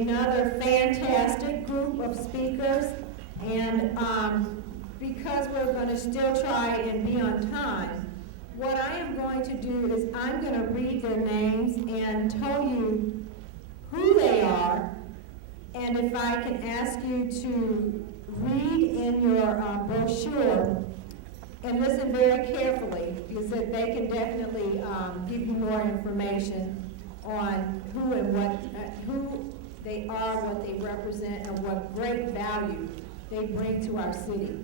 another fantastic group of speakers, and because we're going to still try and be on time, what I am going to do is I'm going to read their names and tell you who they are, and if I can ask you to read in your brochure and listen very carefully, because they can definitely give you more information on who and what, who they are, what they represent, and what great value they bring to our city.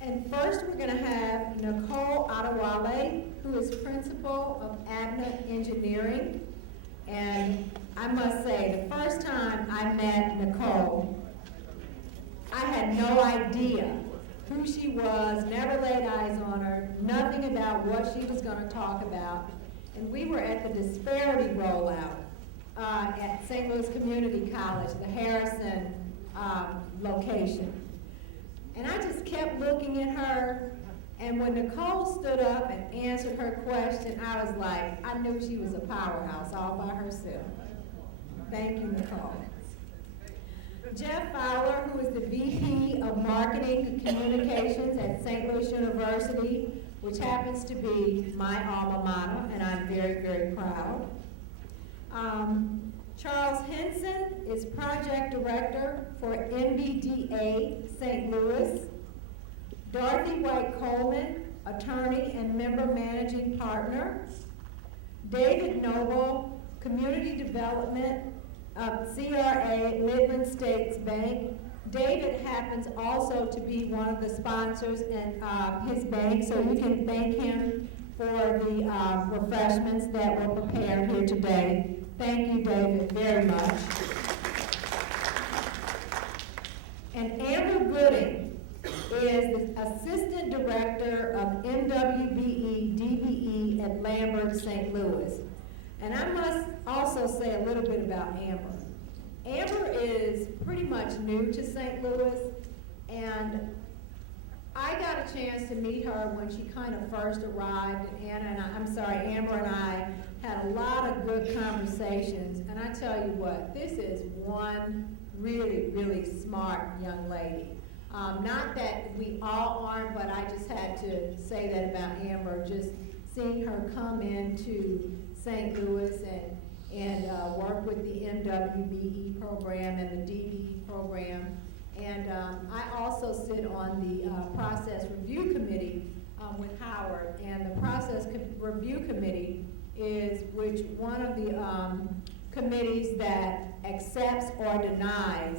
And first, we're going to have Nicole Adewale, who is principal of Abna Engineering. And I must say, the first time I met Nicole, I had no idea who she was, never laid eyes on her, nothing about what she was going to talk about. And we were at the disparity rollout at St. Louis Community College, the Harrison location. And I just kept looking at her, and when Nicole stood up and answered her question, I was like, I knew she was a powerhouse all by herself. Thank you, Nicole. Jeff Fowler, who is the VP of Marketing and Communications at St. Louis University, which happens to be my alma mater, and I'm very, very proud. Charles Henson is Project Director for NBDA St. Louis. Dorothy White Coleman, Attorney and Member Managing Partner. David Noble, Community Development of CRA Midland States Bank. David happens also to be one of the sponsors in his bank, so you can thank him for the refreshments that were prepared here today. Thank you, David, very much. And Amber Gooding is the Assistant Director of MWBE DBE at Lambert, St. Louis. And I must also say a little bit about Amber. Amber is pretty much new to St. Louis, and I got a chance to meet her when she kind of first arrived, and Amber and I had a lot of good conversations, and I tell you what, this is one really, really smart young lady. Not that we all aren't, but I just had to say that about Amber, just seeing her come into St. Louis and work with the MWBE program and the DBE program. And I also sit on the Process Review Committee with Howard, and the Process Review Committee is one of the committees that accepts or denies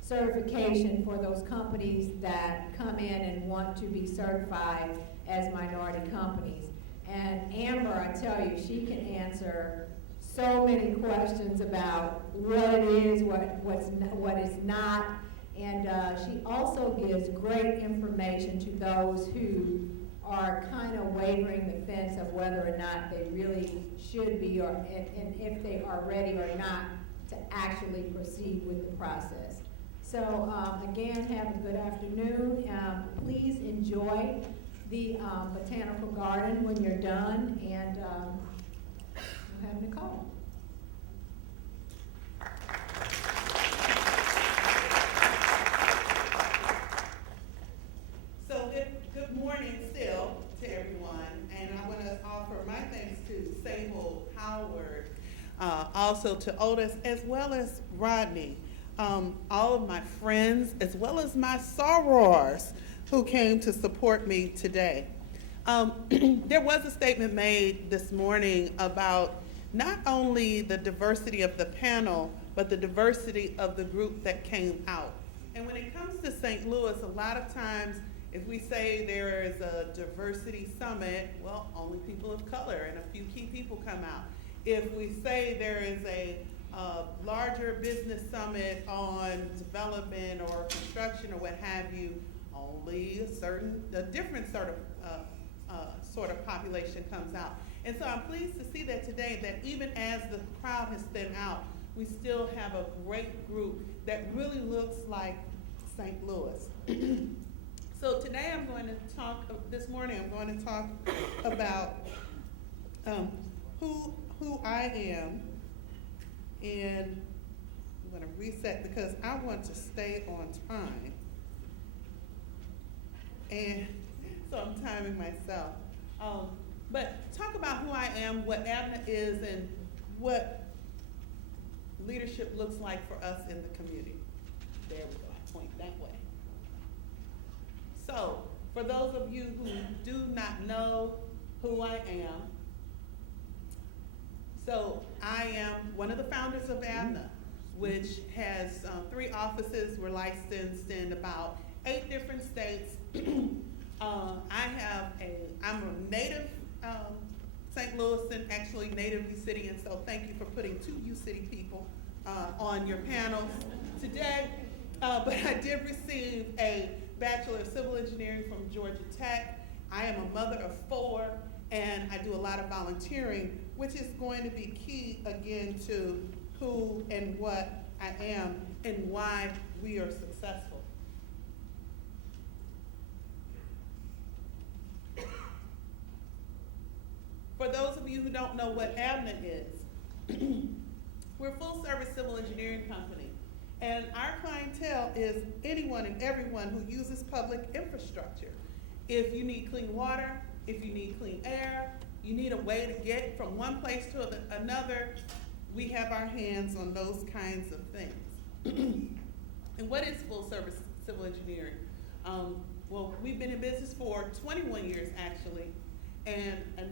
certification for those companies that come in and want to be certified as minority companies. And Amber, I tell you, she can answer so many questions about what it is, what is not, and she also gives great information to those who are kind of wavering the fence of whether or not they really should be, and if they are ready or not to actually proceed with the process. So again, have a good afternoon. Please enjoy the botanical garden when you're done, and we'll have Nicole. So good morning still to everyone, and I want to offer my thanks to Sable Howard, also to Otis, as well as Rodney, all of my friends, as well as my sorors who came to support me today. There was a statement made this morning about not only the diversity of the panel, but the diversity of the group that came out. And when it comes to St. Louis, a lot of times, if we say there is a diversity summit, well, only people of color and a few key people come out. If we say there is a larger business summit on development or construction or what have you, only a different sort of population comes out. And so I'm pleased to see that today, that even as the crowd has thinned out, we still have a great group that really looks like St. Louis. So today this morning I'm going to talk about who I am, And I'm gonna reset because I want to stay on time. And so I'm timing myself. But talk about who I am, what ABNA is, and what leadership looks like for us in the community. There we go, I point that way. So, for those of you who do not know who I am, so I am one of the founders of ABNA, which has 3 offices. We're licensed in about 8 different states. I'm a native St. Louis and actually native U-City, and so thank you for putting 2 U-City people on your panels today. But I did receive a Bachelor of Civil Engineering from Georgia Tech. I am a mother of 4, and I do a lot of volunteering, which is going to be key again to who and what I am and why we are successful. For those of you who don't know what ABNA is, we're a full-service civil engineering company, and our clientele is anyone and everyone who uses public infrastructure. If you need clean water, if you need clean air, you need a way to get from one place to another, we have our hands on those kinds of things. And what is full-service civil engineering? Well, we've been in business for 21 years, actually. And I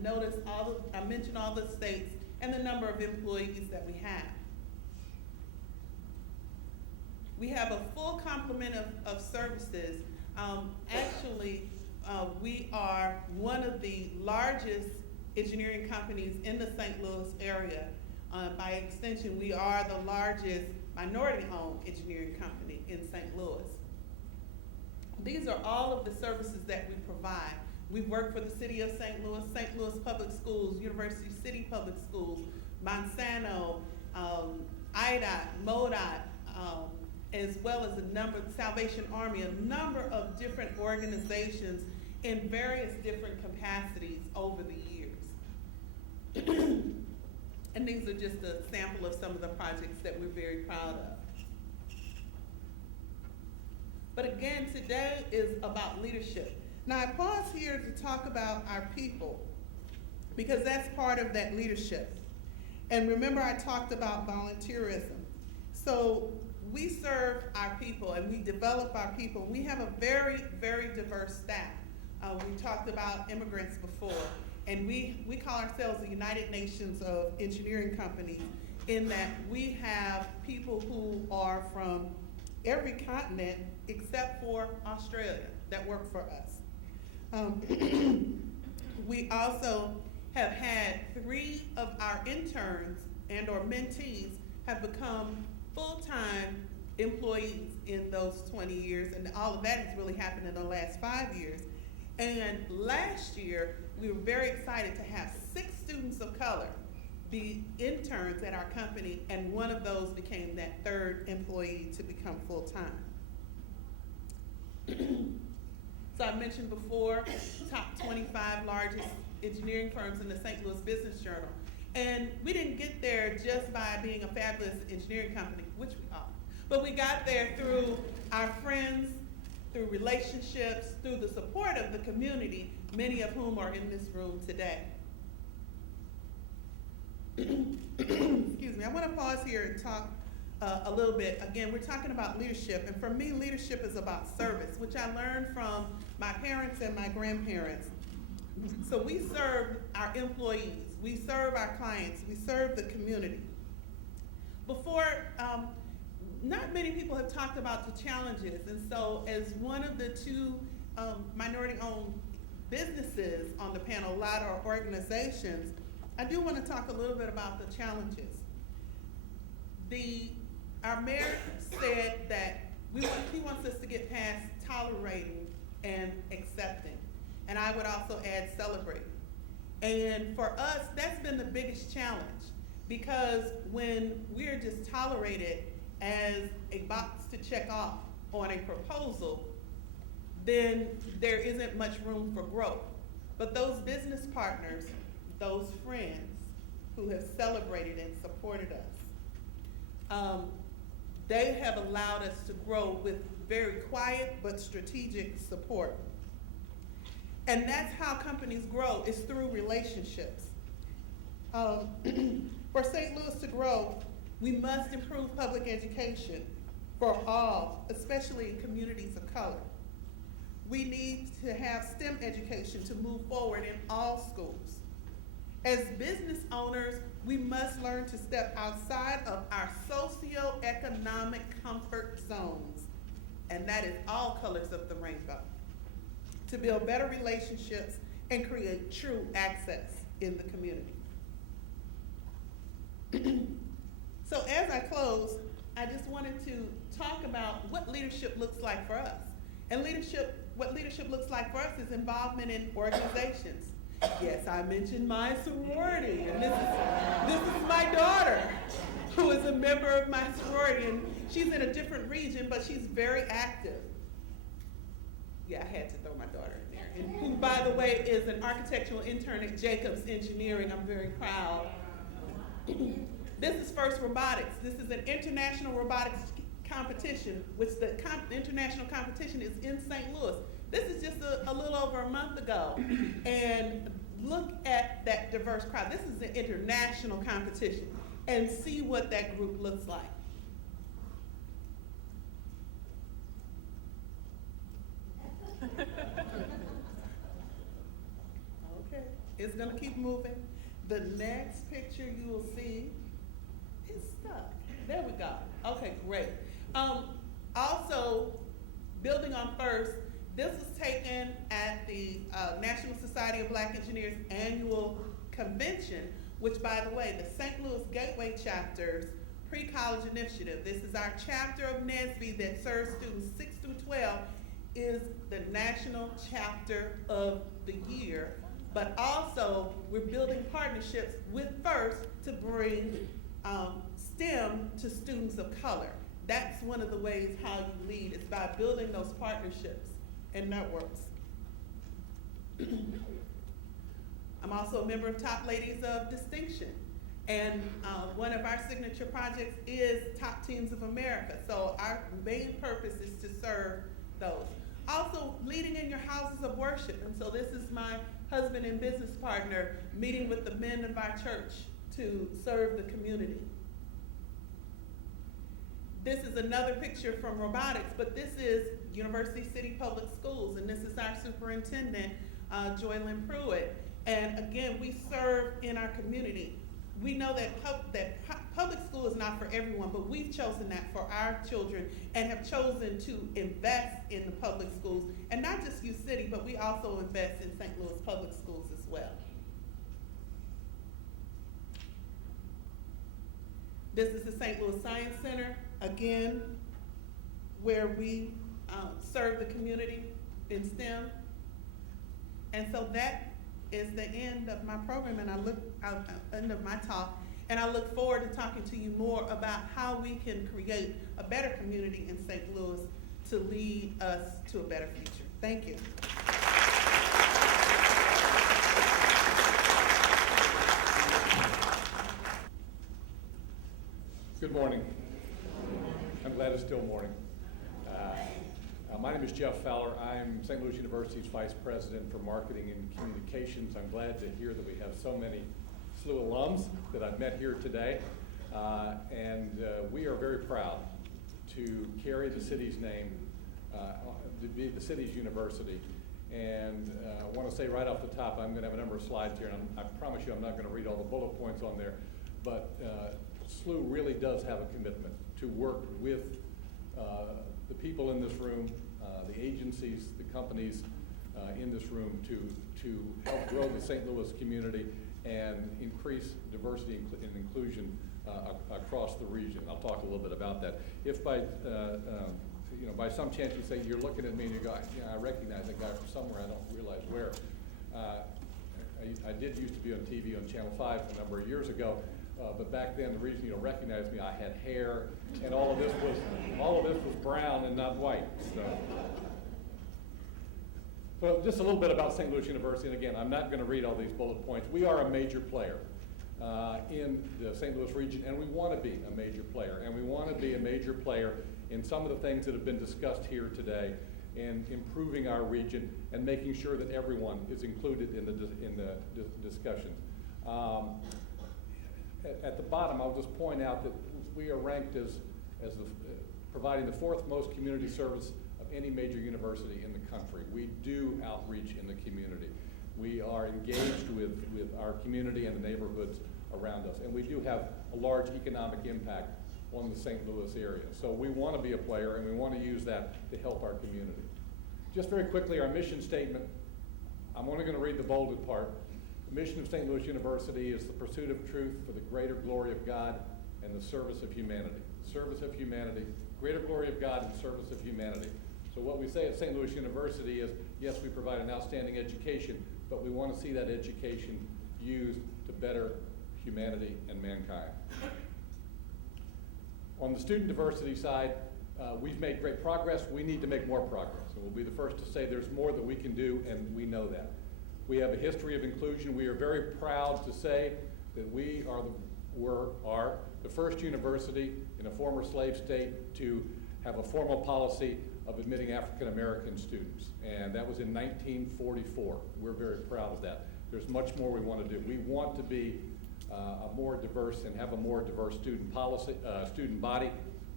mentioned all the states and the number of employees that we have. We have a full complement of services. We are one of the largest engineering companies in the St. Louis area. By extension, we are the largest minority-owned engineering company in St. Louis. These are all of the services that we provide. We work for the City of St. Louis Public Schools, University City Public Schools, Monsanto, IDOT, MoDOT, as well as Salvation Army, a number of different organizations in various different capacities over the years. And these are just a sample of some of the projects that we're very proud of. But again, today is about leadership. Now, I pause here to talk about our people, because that's part of that leadership. And remember, I talked about volunteerism. So we serve our people and we develop our people. We have a very, very diverse staff. We talked about immigrants before, and we call ourselves the United Nations of Engineering Companies, in that we have people who are from every continent except for Australia that work for us. We also have had 3 of our interns and or mentees have become full-time employees in those 20 years, and all of that has really happened in the last 5 years. And last year, we were very excited to have 6 students of color be interns at our company, and one of those became that 3rd employee to become full-time. So I mentioned before, top 25 largest engineering firms in the St. Louis Business Journal. And we didn't get there just by being a fabulous engineering company, which we are. But we got there through our friends, through relationships, through the support of the community, many of whom are in this room today. Excuse me, I want to pause here and talk a little bit. Again, we're talking about leadership, and for me, leadership is about service, which I learned from my parents and my grandparents. So we serve our employees, we serve our clients, we serve the community. Before, not many people have talked about the challenges, and so as one of the 2 minority-owned businesses on the panel, a lot of organizations, I do want to talk a little bit about the challenges. Our mayor said that he wants us to get past tolerating and accepting. And I would also add celebrating. And for us, that's been the biggest challenge, because when we're just tolerated as a box to check off on a proposal, then there isn't much room for growth. But those business partners, those friends who have celebrated and supported us, They have allowed us to grow with very quiet but strategic support. And that's how companies grow, is through relationships. For St. Louis to grow, we must improve public education for all, especially in communities of color. We need to have STEM education to move forward in all schools. As business owners, we must learn to step outside of our socioeconomic comfort zones, and that is all colors of the rainbow, to build better relationships and create true access in the community. So as I close, I just wanted to talk about what leadership looks like for us. And what leadership looks like for us is involvement in organizations. Yes, I mentioned my sorority, and this is my daughter, who is a member of my sorority, and she's in a different region, but she's very active. Yeah, I had to throw my daughter in there, and who, by the way, is an architectural intern at Jacobs Engineering. I'm very proud. This is First Robotics. This is an international robotics competition, which the international competition is in St. Louis. This is just a little over a month ago. And look at that diverse crowd. This is an international competition. And see what that group looks like. Okay, it's gonna keep moving. The next picture you will see is stuck. There we go. Okay, great. Also, building on first, this was taken at the National Society of Black Engineers annual convention, which, by the way, the St. Louis Gateway Chapter's pre-college initiative, this is our chapter of NSBE that serves students 6 through 12, is the national chapter of the year. But also, we're building partnerships with FIRST to bring STEM to students of color. That's one of the ways how you lead, is by building those partnerships and networks. I'm also a member of Top Ladies of Distinction. And one of our signature projects is Top Teams of America. So our main purpose is to serve those. Also, leading in your houses of worship. And so this is my husband and business partner meeting with the men of our church to serve the community. This is another picture from robotics, but this is University City Public Schools, and this is our superintendent, Joylyn Pruitt. And again, we serve in our community. We know that public school is not for everyone, but we've chosen that for our children and have chosen to invest in the public schools, and not just U City, but we also invest in St. Louis Public Schools as well. This is the St. Louis Science Center, again, where we serve the community in STEM. And so that is the end of my program, and end of my talk, and I look forward to talking to you more about how we can create a better community in St. Louis to lead us to a better future. Thank you. Good morning. I'm glad it's still morning. My name is Jeff Fowler. I'm St. Louis University's Vice President for Marketing and Communications. I'm glad to hear that we have so many SLU alums that I've met here today. We are very proud to carry the city's name, to be the city's university. And I want to say right off the top, I'm going to have a number of slides here, and I promise you I'm not going to read all the bullet points on there, but SLU really does have a commitment to work with the people in this room, the agencies, the companies in this room to help grow the St. Louis community and increase diversity and inclusion across the region. I'll talk a little bit about that. If by by some chance you say, you're looking at me and you go, yeah, I recognize that guy from somewhere, I don't realize where. I did used to be on TV on Channel 5 a number of years ago. But back then, the reason you don't recognize me, I had hair, and all of this was brown and not white. So just a little bit about St. Louis University, and again, I'm not going to read all these bullet points. We are a major player in the St. Louis region, and we want to be a major player. And we want to be a major player in some of the things that have been discussed here today, in improving our region and making sure that everyone is included in the discussions. At the bottom, I'll just point out that we are ranked as providing the 4th most community service of any major university in the country. We do outreach in the community. We are engaged with our community and the neighborhoods around us, and we do have a large economic impact on the St. Louis area. So we want to be a player, and we want to use that to help our community. Just very quickly, our mission statement, I'm only going to read the bolded part. The mission of St. Louis University is the pursuit of truth for the greater glory of God and the service of humanity. Service of humanity, greater glory of God and service of humanity. So what we say at St. Louis University is, yes, we provide an outstanding education, but we want to see that education used to better humanity and mankind. On the student diversity side, we've made great progress. We need to make more progress. And we'll be the first to say there's more that we can do, and we know that. We have a history of inclusion. We are very proud to say that we are the first university in a former slave state to have a formal policy of admitting African American students. And that was in 1944. We're very proud of that. There's much more we want to do. We want to be a more diverse and have a more diverse student body.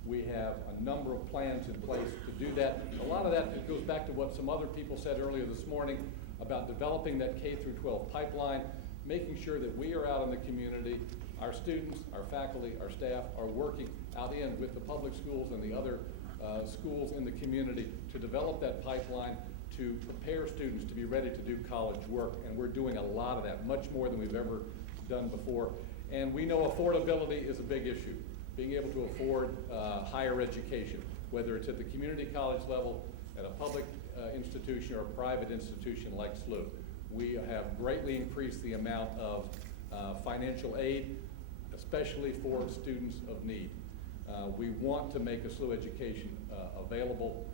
We have a number of plans in place to do that. A lot of that goes back to what some other people said earlier this morning about developing that K through 12 pipeline, making sure that we are out in the community, our students, our faculty, our staff are working out in with the public schools and the other schools in the community to develop that pipeline to prepare students to be ready to do college work. And we're doing a lot of that, much more than we've ever done before. And we know affordability is a big issue, being able to afford higher education, whether it's at the community college level, at a public institution or a private institution like SLU. We have greatly increased the amount of financial aid, especially for students of need. We want to make a SLU education available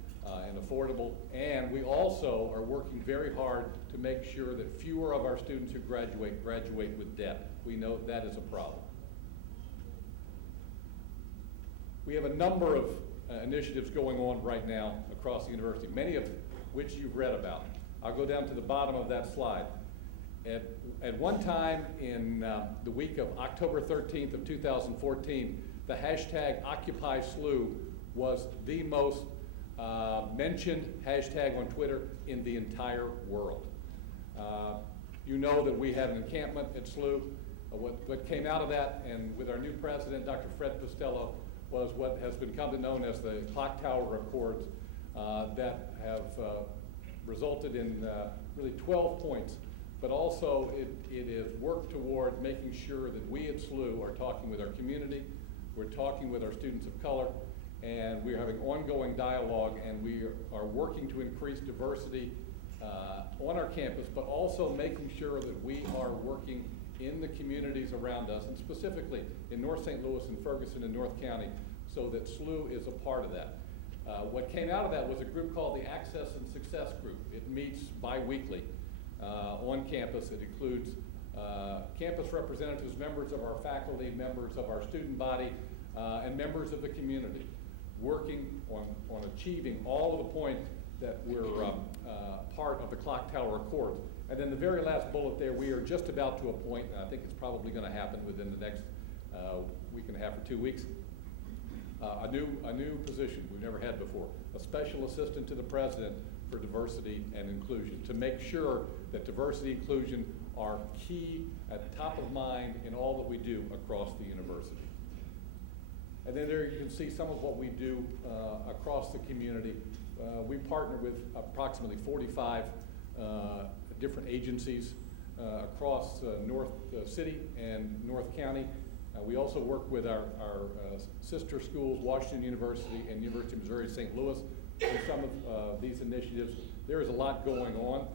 and affordable, and we also are working very hard to make sure that fewer of our students who graduate with debt. We know that is a problem. We have a number of initiatives going on right now across the university, many of which you've read about. I'll go down to the bottom of that slide. At one time in the week of October 13th of 2014, the hashtag #OccupySLU was the most mentioned hashtag on Twitter in the entire world. You know that we had an encampment at SLU. What came out of that, and with our new president, Dr. Fred Costello, was what has become known as the Clock Tower Accords that have resulted in really 12 points. But also it is worked toward making sure that we at SLU are talking with our community, we're talking with our students of color, and we're having ongoing dialogue, and we are working to increase diversity on our campus, but also making sure that we are working in the communities around us, and specifically in North St. Louis and Ferguson and North County, so that SLU is a part of that. What came out of that was a group called the Access and Success Group. It meets bi-weekly on campus. It includes campus representatives, members of our faculty, members of our student body, and members of the community, working on achieving all of the points that we're part of the Clock Tower Accords. And then the very last bullet there, we are just about to appoint, and I think it's probably going to happen within the next week and a half or 2 weeks, a new position we've never had before, a special assistant to the president for diversity and inclusion, to make sure that diversity and inclusion are key, at top of mind in all that we do across the university. And then there you can see some of what we do across the community. We partner with approximately 45 different agencies across North City and North County. We also work with our sister schools, Washington University and University of Missouri St. Louis, in some of these initiatives. There is a lot going on.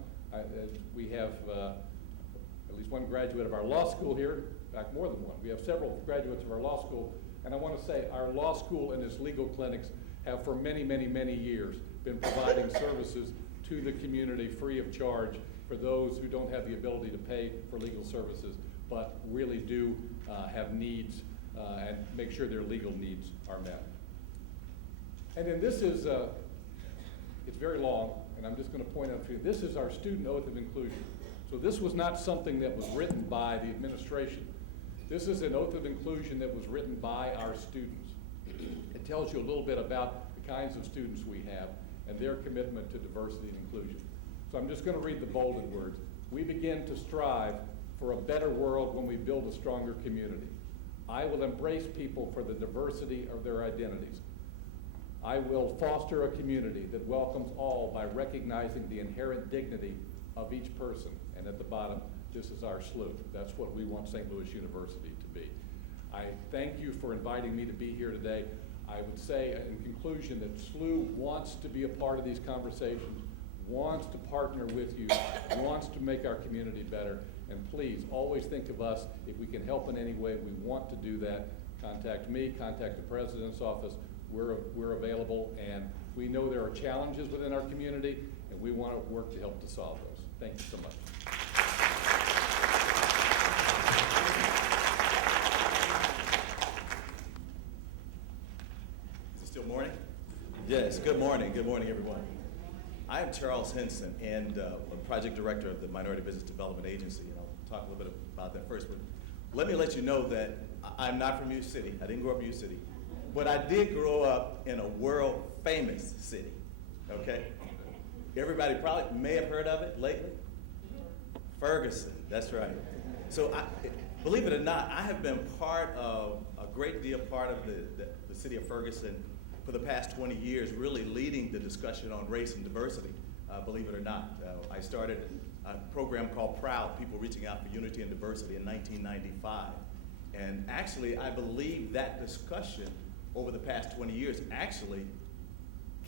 We have at least one graduate of our law school here, in fact more than one. We have several graduates of our law school, and I want to say our law school and its legal clinics have for many, many, many years been providing services to the community free of charge for those who don't have the ability to pay for legal services. but really do have needs and make sure their legal needs are met. And then this is, it's very long, and I'm just going to point out to you, this is our student oath of inclusion. So this was not something that was written by the administration. This is an oath of inclusion that was written by our students. It tells you a little bit about the kinds of students we have and their commitment to diversity and inclusion. So I'm just going to read the bolded words. We begin to strive for a better world when we build a stronger community. I will embrace people for the diversity of their identities. I will foster a community that welcomes all by recognizing the inherent dignity of each person. And at the bottom, this is our SLU. That's what we want St. Louis University to be. I thank you for inviting me to be here today. I would say in conclusion that SLU wants to be a part of these conversations, wants to partner with you, wants to make our community better. And please, always think of us. If we can help in any way, we want to do that. Contact me, contact the President's office. We're available, and we know there are challenges within our community, and we want to work to help to solve those. Thank you so much. Is it still morning? Yes, good morning. Good morning, everyone. I am Charles Henson, and I'm project director of the Minority Business Development Agency, and I'll talk a little bit about that first. But let me let you know that I'm not from U City. I didn't grow up in U City. But I did grow up in a world-famous city, okay? Everybody probably may have heard of it lately. Ferguson, that's right. So believe it or not, I have been part of a great deal part of the city of Ferguson for the past 20 years, really leading the discussion on race and diversity, believe it or not. I started a program called PROUD, People Reaching Out for Unity and Diversity, in 1995. And actually, I believe that discussion over the past 20 years actually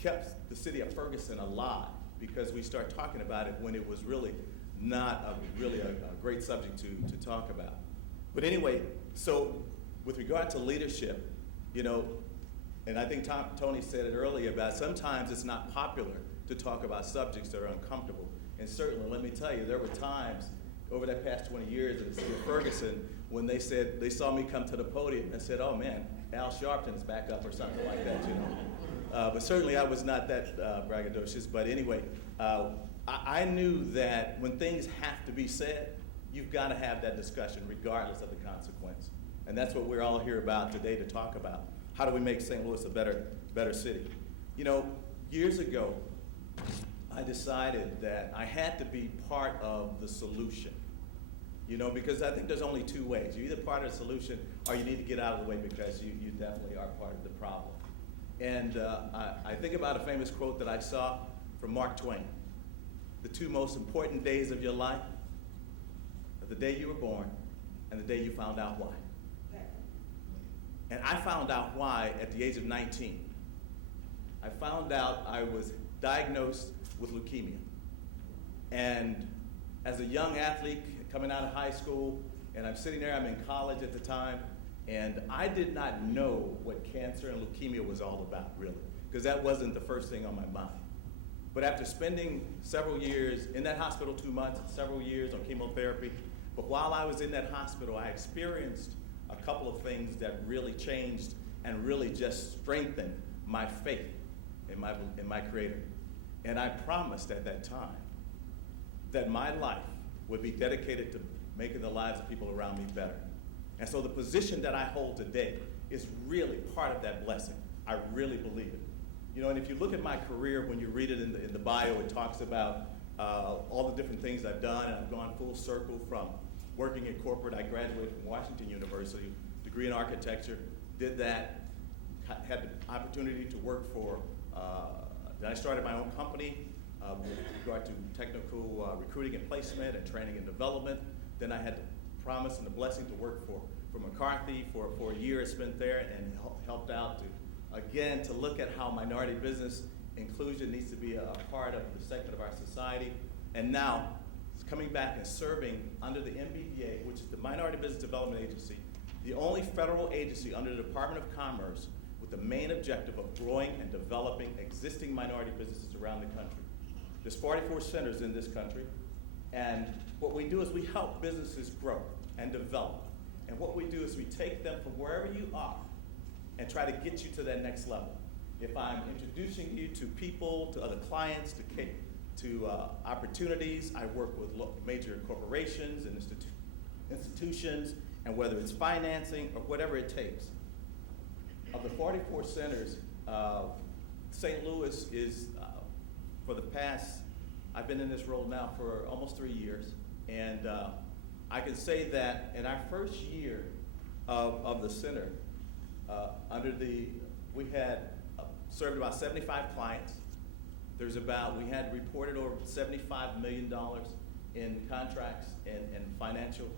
kept the city of Ferguson alive, because we started talking about it when it was really not a great subject to talk about. But anyway, so with regard to leadership, you know, and I think Tony said it earlier about sometimes it's not popular to talk about subjects that are uncomfortable. And certainly, let me tell you, there were times over that past 20 years in the city of Ferguson when they said, they saw me come to the podium and said, oh man, Al Sharpton's back up or something like that, you know. But certainly I was not that braggadocious. But anyway, I knew that when things have to be said, you've got to have that discussion regardless of the consequence. And that's what we're all here about today to talk about. How do we make St. Louis a better city? You know, years ago, I decided that I had to be part of the solution. You know, because I think there's only two ways. You're either part of the solution or you need to get out of the way because you definitely are part of the problem. And I think about a famous quote that I saw from Mark Twain. The two most important days of your life are the day you were born and the day you found out why. And I found out why at the age of 19. I found out I was diagnosed with leukemia. And as a young athlete coming out of high school, and I'm sitting there, I'm in college at the time, and I did not know what cancer and leukemia was all about, really, because that wasn't the first thing on my mind. But after spending several years in that hospital, 2 months, several years on chemotherapy, but while I was in that hospital, I experienced a couple of things that really changed and really just strengthened my faith in my Creator. And I promised at that time that my life would be dedicated to making the lives of people around me better. And so the position that I hold today is really part of that blessing. I really believe it. You know, and if you look at my career, when you read it in the bio, it talks about all the different things I've done, and I've gone full circle from working in corporate. I graduated from Washington University, degree in architecture, did that, had the opportunity to work for, then I started my own company with regard to technical recruiting and placement and training and development. Then I had the promise and the blessing to work for McCarthy for a year I spent there and helped out to look at how minority business inclusion needs to be a part of the segment of our society. And now, coming back and serving under the MBDA, which is the Minority Business Development Agency, the only federal agency under the Department of Commerce with the main objective of growing and developing existing minority businesses around the country. There's 44 centers in this country, And what we do is we help businesses grow and develop. And what we do is we take them from wherever you are and try to get you to that next level. If I'm introducing you to people, to other clients, to opportunities, I work with major corporations and institutions, and whether it's financing or whatever it takes. Of the 44 centers, St. Louis is, for the past, I've been in this role now for almost 3 years, and I can say that in our first year of the center, we had served about 75 clients. We had reported over $75 million in contracts and financial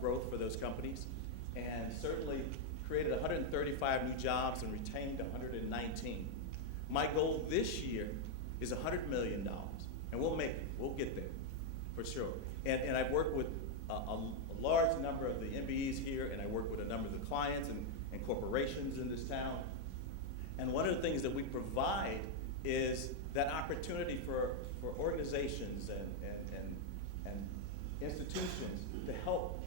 growth for those companies, and certainly created 135 new jobs and retained 119. My goal this year is $100 million, and we'll get there for sure. And I've worked with a large number of the MBEs here, and I work with a number of the clients and corporations in this town. And one of the things that we provide is that opportunity for organizations and institutions to help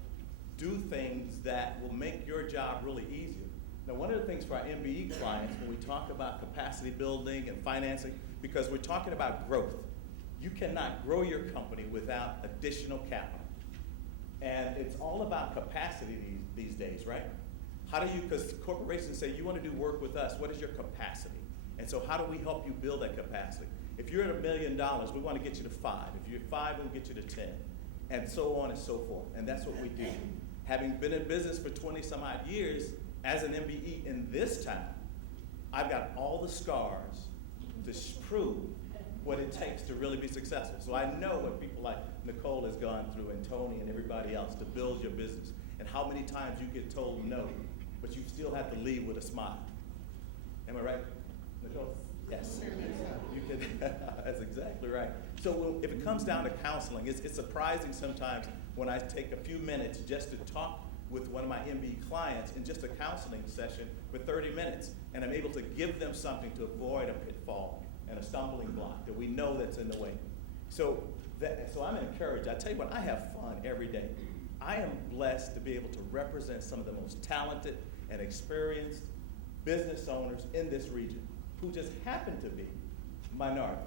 do things that will make your job really easier. Now, one of the things for our MBE clients, when we talk about capacity building and financing, because we're talking about growth, you cannot grow your company without additional capital. And it's all about capacity these days, right? Because corporations say, you want to do work with us, what is your capacity? And so how do we help you build that capacity? If you're at $1 million, we want to get you to 5. If you're at 5, we'll get you to 10. And so on and so forth. And that's what we do. Having been in business for 20 some odd years, as an MBE in this town, I've got all the scars to prove what it takes to really be successful. So I know what people like Nicole has gone through, and Tony and everybody else, to build your business, and how many times you get told no, but you still have to leave with a smile. Am I right, Nicole? Yes. You can. That's exactly right. So if it comes down to counseling, it's surprising sometimes when I take a few minutes just to talk with one of my MBE clients in just a counseling session for 30 minutes, and I'm able to give them something to avoid a pitfall and a stumbling block that we know that's in the way. So I'm encouraged. I tell you what, I have fun every day. I am blessed to be able to represent some of the most talented and experienced business owners in this region who just happen to be minority.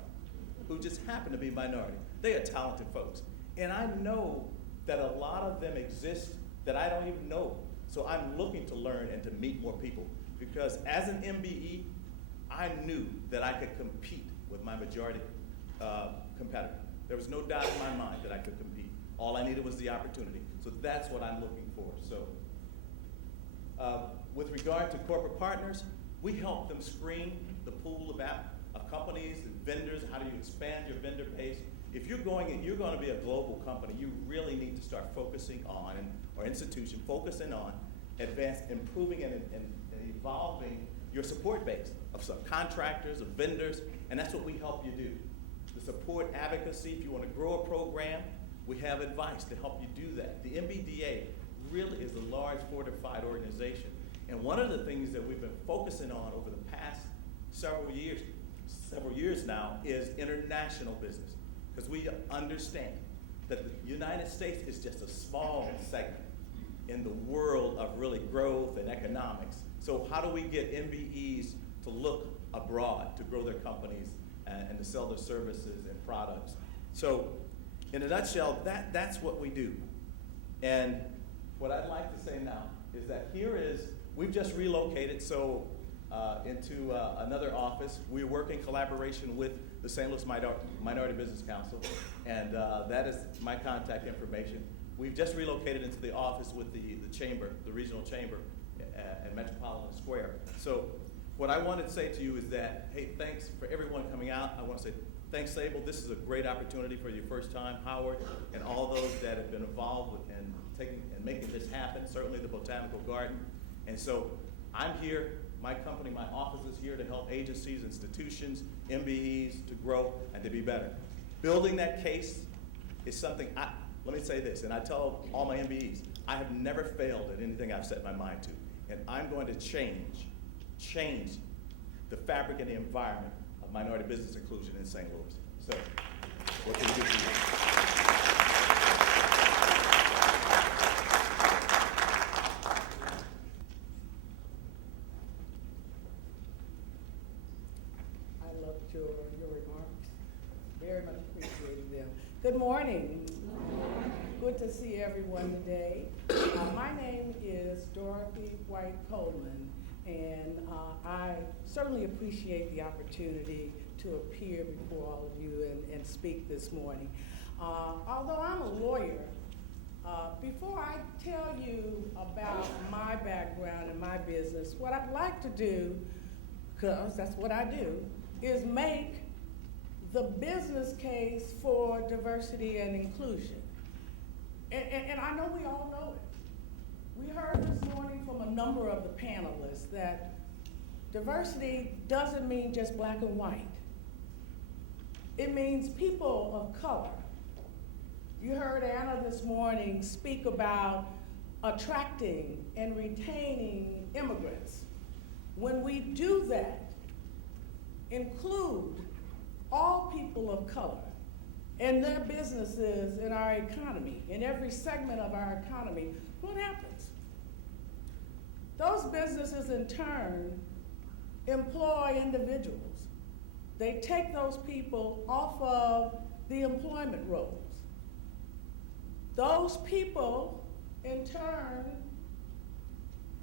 They are talented folks. And I know that a lot of them exist that I don't even know. So I'm looking to learn and to meet more people, because as an MBE, I knew that I could compete with my majority competitor. There was no doubt in my mind that I could compete. All I needed was the opportunity. So that's what I'm looking for. So with regard to corporate partners, we help them screen the pool of companies and vendors. How do you expand your vendor base? If you're going to be a global company, you really need to start focusing on, or institution focusing on, improving and evolving your support base of subcontractors, of vendors, and that's what we help you do. The support advocacy, if you want to grow a program, we have advice to help you do that. The MBDA really is a large fortified organization. And one of the things that we've been focusing on over the past several years now is international business. Because we understand that the United States is just a small segment in the world of really growth and economics. So how do we get MBEs to look abroad, to grow their companies and to sell their services and products? So in a nutshell, that's what we do. And what I'd like to say now is that we've just relocated into another office. We work in collaboration with the St. Louis Minority Business Council, and that is my contact information. We've just relocated into the office with the chamber, the regional chamber at Metropolitan Square. So what I wanted to say to you is that, hey, thanks for everyone coming out. I want to say thanks, Sable. This is a great opportunity for your first time, Howard, and all those that have been involved with and making this happen, certainly the Botanical Garden. And so I'm here, my company, my office is here to help agencies, institutions, MBEs to grow and to be better. Building that case is something, let me say this, and I tell all my MBEs, I have never failed at anything I've set my mind to. And I'm going to change the fabric and the environment of minority business inclusion in St. Louis. So, what can we do for you? morning. Good to see everyone today. My name is Dorothy White Coleman, and I certainly appreciate the opportunity to appear before all of you and speak this morning. Although I'm a lawyer, before I tell you about my background and my business, what I'd like to do, because that's what I do, is make the business case for diversity and inclusion. And I know we all know it. We heard this morning from a number of the panelists that diversity doesn't mean just black and white. It means people of color. You heard Anna this morning speak about attracting and retaining immigrants. When we do that, include all people of color and their businesses in our economy, in every segment of our economy, what happens? Those businesses in turn employ individuals. They take those people off of the employment rolls. Those people in turn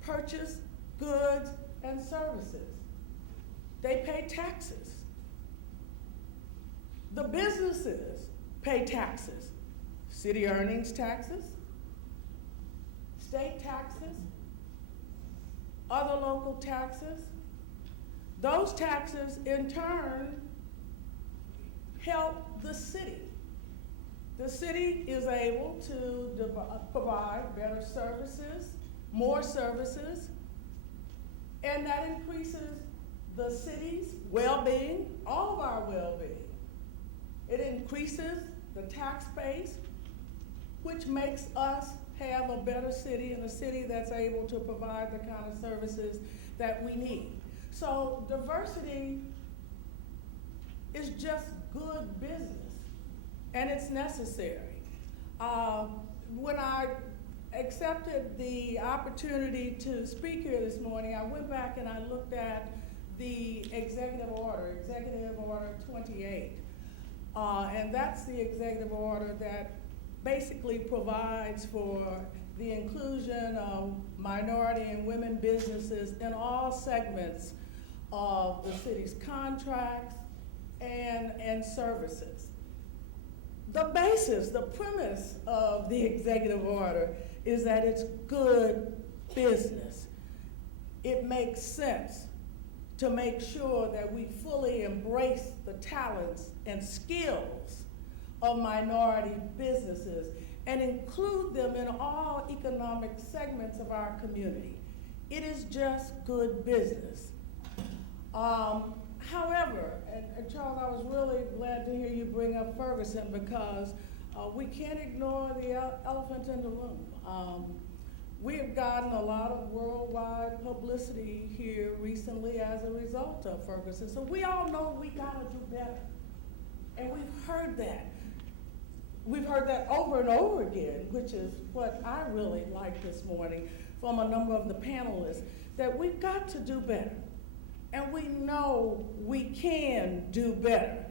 purchase goods and services. They pay taxes. The businesses pay taxes, city earnings taxes, state taxes, other local taxes. Those taxes in turn help the city. The city is able to provide better services, more services, and that increases the city's well-being, all of our well-being. It increases the tax base, which makes us have a better city and a city that's able to provide the kind of services that we need. So diversity is just good business, and it's necessary. When I accepted the opportunity to speak here this morning, I went back and I looked at the Executive Order 28. And that's the executive order that basically provides for the inclusion of minority and women businesses in all segments of the city's contracts and services. The basis, the premise of the executive order is that it's good business. It makes sense to make sure that we fully embrace the talents and skills of minority businesses and include them in all economic segments of our community. It is just good business. However, and Charles, I was really glad to hear you bring up Ferguson because we can't ignore the elephant in the room. We have gotten a lot of worldwide publicity here recently as a result of Ferguson. So we all know we gotta do better. And we've heard that. We've heard that over and over again, which is what I really like this morning from a number of the panelists, that we've got to do better. And we know we can do better.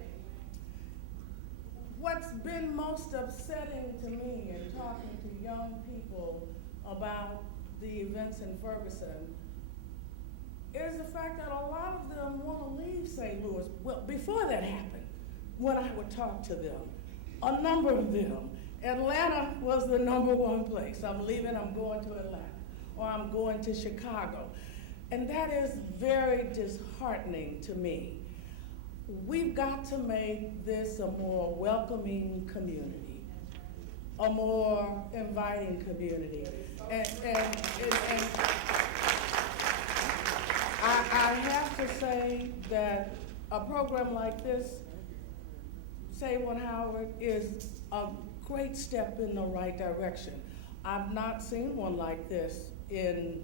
What's been most upsetting to me in talking to young people about the events in Ferguson is the fact that a lot of them want to leave St. Louis. Well, before that happened, when I would talk to them, a number of them, Atlanta was the #1 place. I'm leaving, I'm going to Atlanta, or I'm going to Chicago. And that is very disheartening to me. We've got to make this a more welcoming community, a more inviting community. And I have to say that a program like this, Sable Howard, is a great step in the right direction. I've not seen one like this in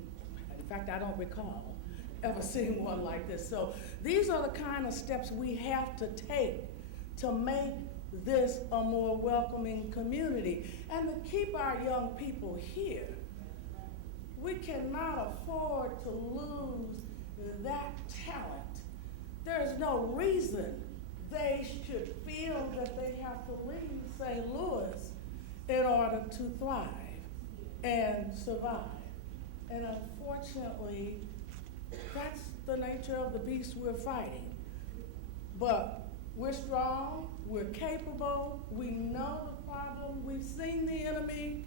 fact, I don't recall ever seeing one like this. So these are the kind of steps we have to take to make this a more welcoming community and to keep our young people here. We cannot afford to lose that talent. There's no reason they should feel that they have to leave St. Louis in order to thrive and survive. And unfortunately, that's the nature of the beast we're fighting. But we're strong, we're capable, we know the problem, we've seen the enemy,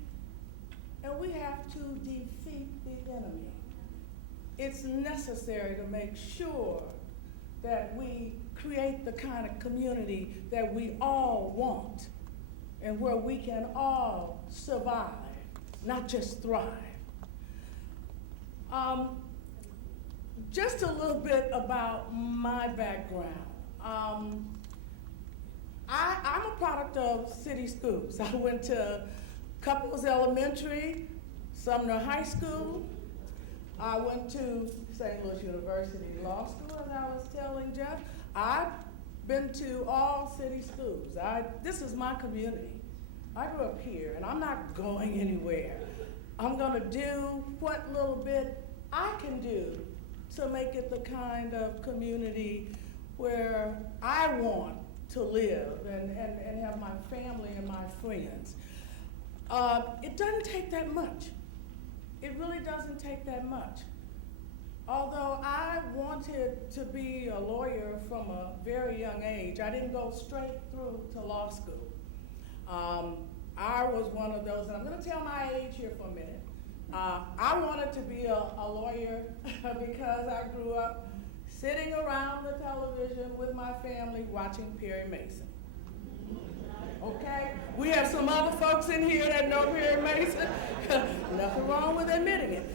and we have to defeat the enemy. It's necessary to make sure that we create the kind of community that we all want and where we can all survive, not just thrive. Just a little bit about my background. I'm a product of city schools. I went to Couples Elementary, Sumner High School. I went to St. Louis University Law School, as I was telling Jeff. I've been to all city schools. This is my community. I grew up here, and I'm not going anywhere. I'm gonna do what little bit I can do to make it the kind of community where I want to live and have my family and my friends. It doesn't take that much. It really doesn't take that much. Although I wanted to be a lawyer from a very young age, I didn't go straight through to law school. I was one of those, and I'm gonna tell my age here for a minute. I wanted to be a lawyer because I grew up sitting around the television with my family watching Perry Mason. Okay? We have some other folks in here that know Perry Mason. Nothing wrong with admitting it.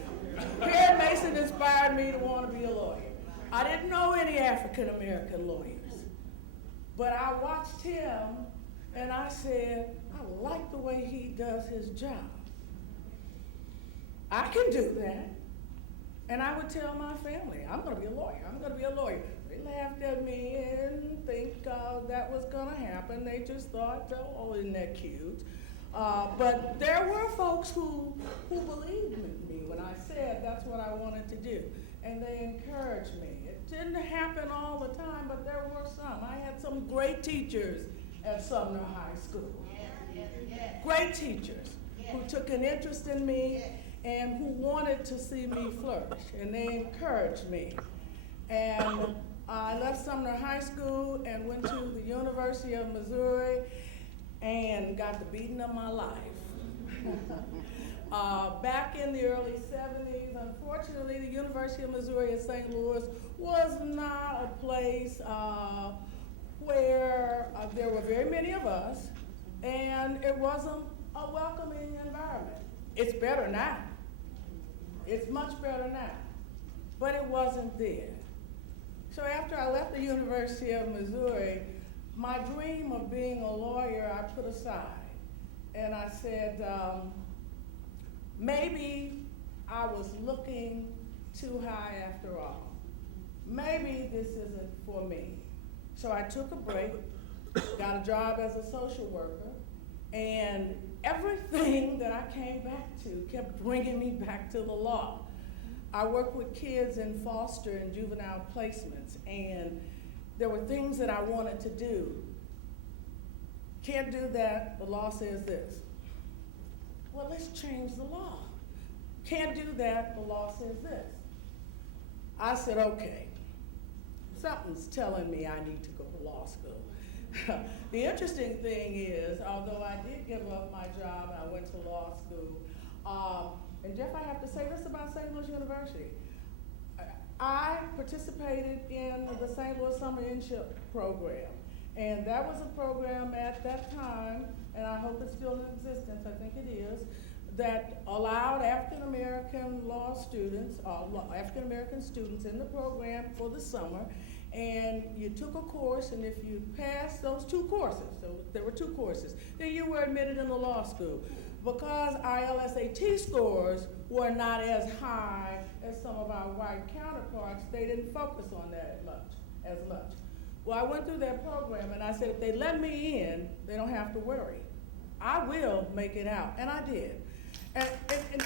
Perry Mason inspired me to want to be a lawyer. I didn't know any African American lawyers, but I watched him and I said, I like the way he does his job. I can do that. And I would tell my family, I'm going to be a lawyer. I'm going to be a lawyer. They laughed at me and think that was going to happen. They just thought, oh, isn't that cute? But there were folks who believed me when I said that's what I wanted to do. And they encouraged me. It didn't happen all the time, but there were some. I had some great teachers at Sumner High School. Great teachers who took an interest in me and who wanted to see me flourish, and they encouraged me. And I left Sumner High School and went to the University of Missouri and got the beating of my life. Back in the early 70s, unfortunately, the University of Missouri in St. Louis was not a place where there were very many of us, and it wasn't a welcoming environment. It's better now. It's much better now, but it wasn't then. So after I left the University of Missouri, my dream of being a lawyer I put aside. And I said, maybe I was looking too high after all. Maybe this isn't for me. So I took a break, got a job as a social worker, and everything that I came back to kept bringing me back to the law. I worked with kids in foster and juvenile placements, and there were things that I wanted to do. Can't do that, the law says this. Well, let's change the law. Can't do that, the law says this. I said, okay, something's telling me I need to go to law school. The interesting thing is, although I did give up my job and I went to law school, and Jeff, I have to say this about St. Louis University. I participated in the St. Louis Summer Internship Program, and that was a program at that time, and I hope it's still in existence, I think it is, that allowed African American law students, African American students in the program for the summer, and you took a course, and if you passed those two courses, so there were two courses, then you were admitted in the law school. Because our LSAT scores were not as high as some of our white counterparts, they didn't focus on that as much. Well, I went through that program, and I said, if they let me in, they don't have to worry. I will make it out, and I did. And thank you.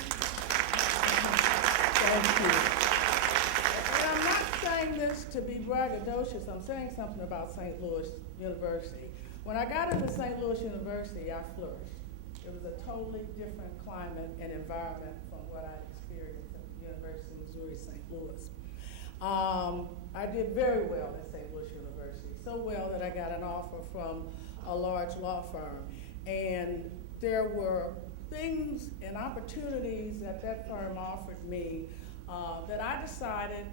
And I'm not saying saying this to be braggadocious. I'm saying something about St. Louis University. When I got into St. Louis University, I flourished. It was a totally different climate and environment from what I experienced at the University of Missouri, St. Louis. I did very well at St. Louis University, so well that I got an offer from a large law firm. And there were things and opportunities that that firm offered me that I decided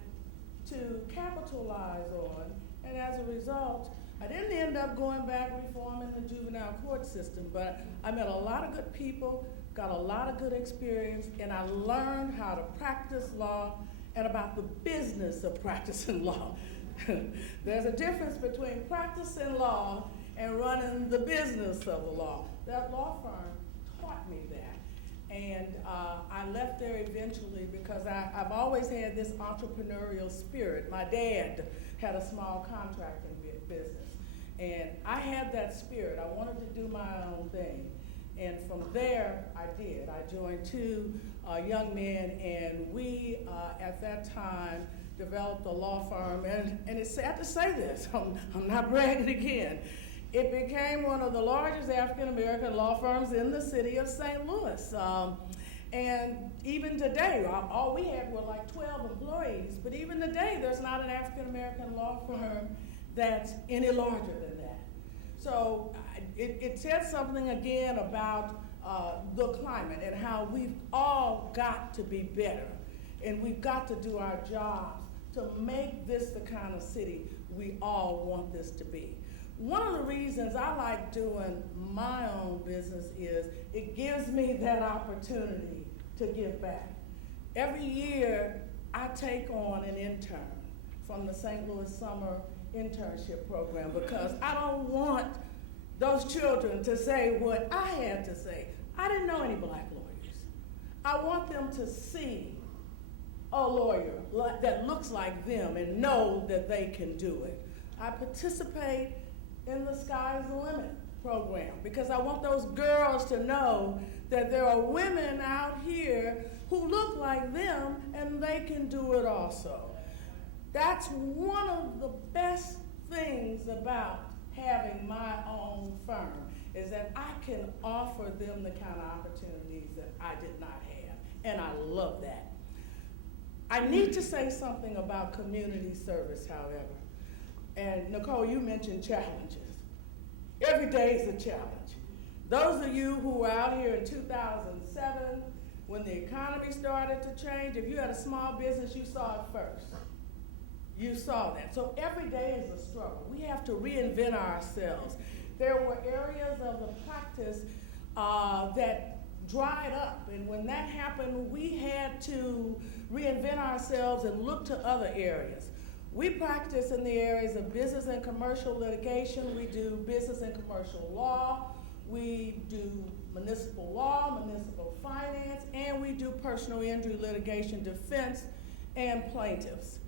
to capitalize on. And as a result, I didn't end up going back reforming the juvenile court system, but I met a lot of good people, got a lot of good experience, and I learned how to practice law and about the business of practicing law. There's a difference between practicing law and running the business of the law. That law firm taught me that. And I left there eventually because I've always had this entrepreneurial spirit. My dad had a small contracting business. And I had that spirit. I wanted to do my own thing. And from there, I did. I joined two young men, and we, at that time, developed a law firm. And it's sad to say this, I'm not bragging again. It became one of the largest African-American law firms in the city of St. Louis. And even today, all we had were like 12 employees, but even today, there's not an African-American law firm that's any larger than that. So it said something again about the climate and how we've all got to be better, and we've got to do our jobs to make this the kind of city we all want this to be. One of the reasons I like doing my own business is it gives me that opportunity to give back. Every year, I take on an intern from the St. Louis Summer Internship Program because I don't want those children to say what I had to say. I didn't know any black lawyers. I want them to see a lawyer that looks like them and know that they can do it. I participate in the Sky's the Limit program because I want those girls to know that there are women out here who look like them and they can do it also. That's one of the best things about having my own firm is that I can offer them the kind of opportunities that I did not have, and I love that. I need to say something about community service, however. And Nicole, you mentioned challenges. Every day is a challenge. Those of you who were out here in 2007, when the economy started to change, if you had a small business, you saw it first. You saw that. So every day is a struggle. We have to reinvent ourselves. There were areas of the practice that dried up, and when that happened, we had to reinvent ourselves and look to other areas. We practice in the areas of business and commercial litigation. We do business and commercial law. We do municipal law, municipal finance, and we do personal injury litigation defense and plaintiffs.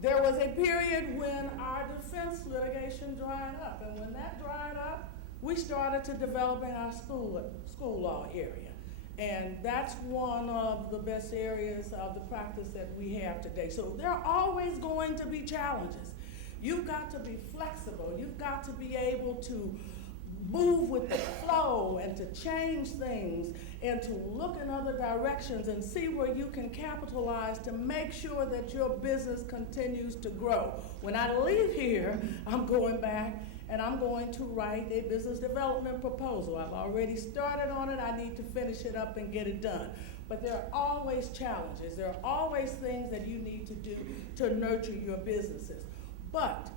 There was a period when our defense litigation dried up, and when that dried up, we started to develop in our school law area. And that's one of the best areas of the practice that we have today. So there are always going to be challenges. You've got to be flexible. You've got to be able to move with the flow and to change things and to look in other directions and see where you can capitalize to make sure that your business continues to grow. When I leave here, I'm going back and I'm going to write a business development proposal. I've already started on it. I need to finish it up and get it done. But there are always challenges. There are always things that you need to do to nurture your businesses. But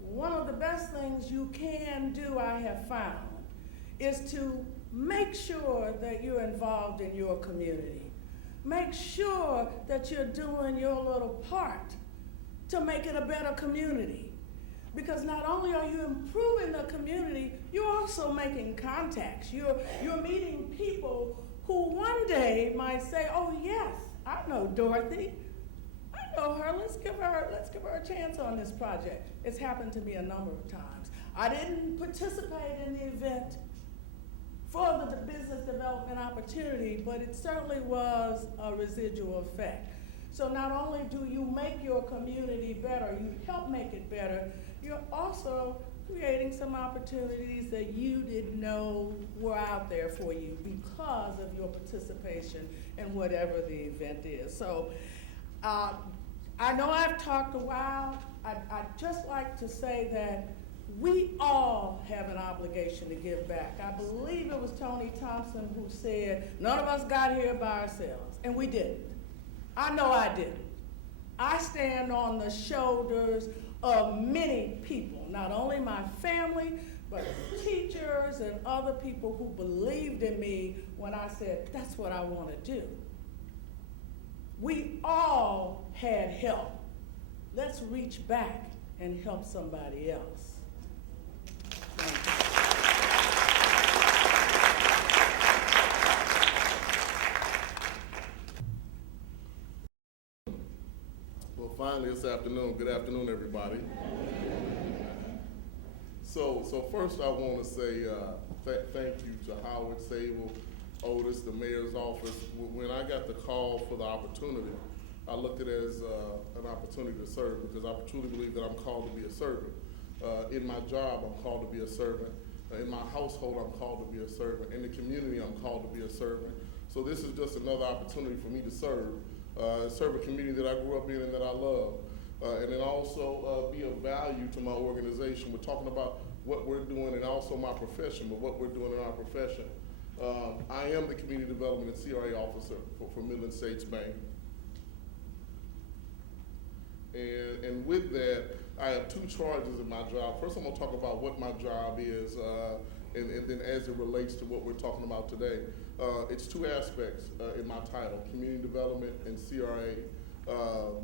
one of the best things you can do, I have found, is to make sure that you're involved in your community. Make sure that you're doing your little part to make it a better community. Because not only are you improving the community, you're also making contacts. You're meeting people who one day might say, oh yes, I know Dorothy. I know her, let's give her a chance on this project. It's happened to me a number of times. I didn't participate in the event for the business development opportunity, but it certainly was a residual effect. So not only do you make your community better, you help make it better, you're also creating some opportunities that you didn't know were out there for you because of your participation in whatever the event is. So I know I've talked a while. I'd just like to say that we all have an obligation to give back. I believe it was Tony Thompson who said, none of us got here by ourselves, and we didn't. I know I didn't. I stand on the shoulders of many people, not only my family, but teachers and other people who believed in me when I said, that's what I want to do. We all had help. Let's reach back and help somebody else. Well, finally, it's afternoon. Good afternoon, everybody. So first I want to say thank you to Howard, Sable, Otis, the mayor's office. When I got the call for the opportunity, I looked at it as an opportunity to serve, because I truly believe that I'm called to be a servant. In my job, I'm called to be a servant. In my household, I'm called to be a servant. In the community, I'm called to be a servant. So this is just another opportunity for me to serve a community that I grew up in and that I love. And then also be of value to my organization. We're talking about what we're doing and also my profession, but what we're doing in our profession. I am the Community Development and CRA Officer for Midland States Bank. And with that, I have two charges in my job. First, I'm gonna talk about what my job is, and then as it relates to what we're talking about today. It's two aspects in my title, Community Development and CRA.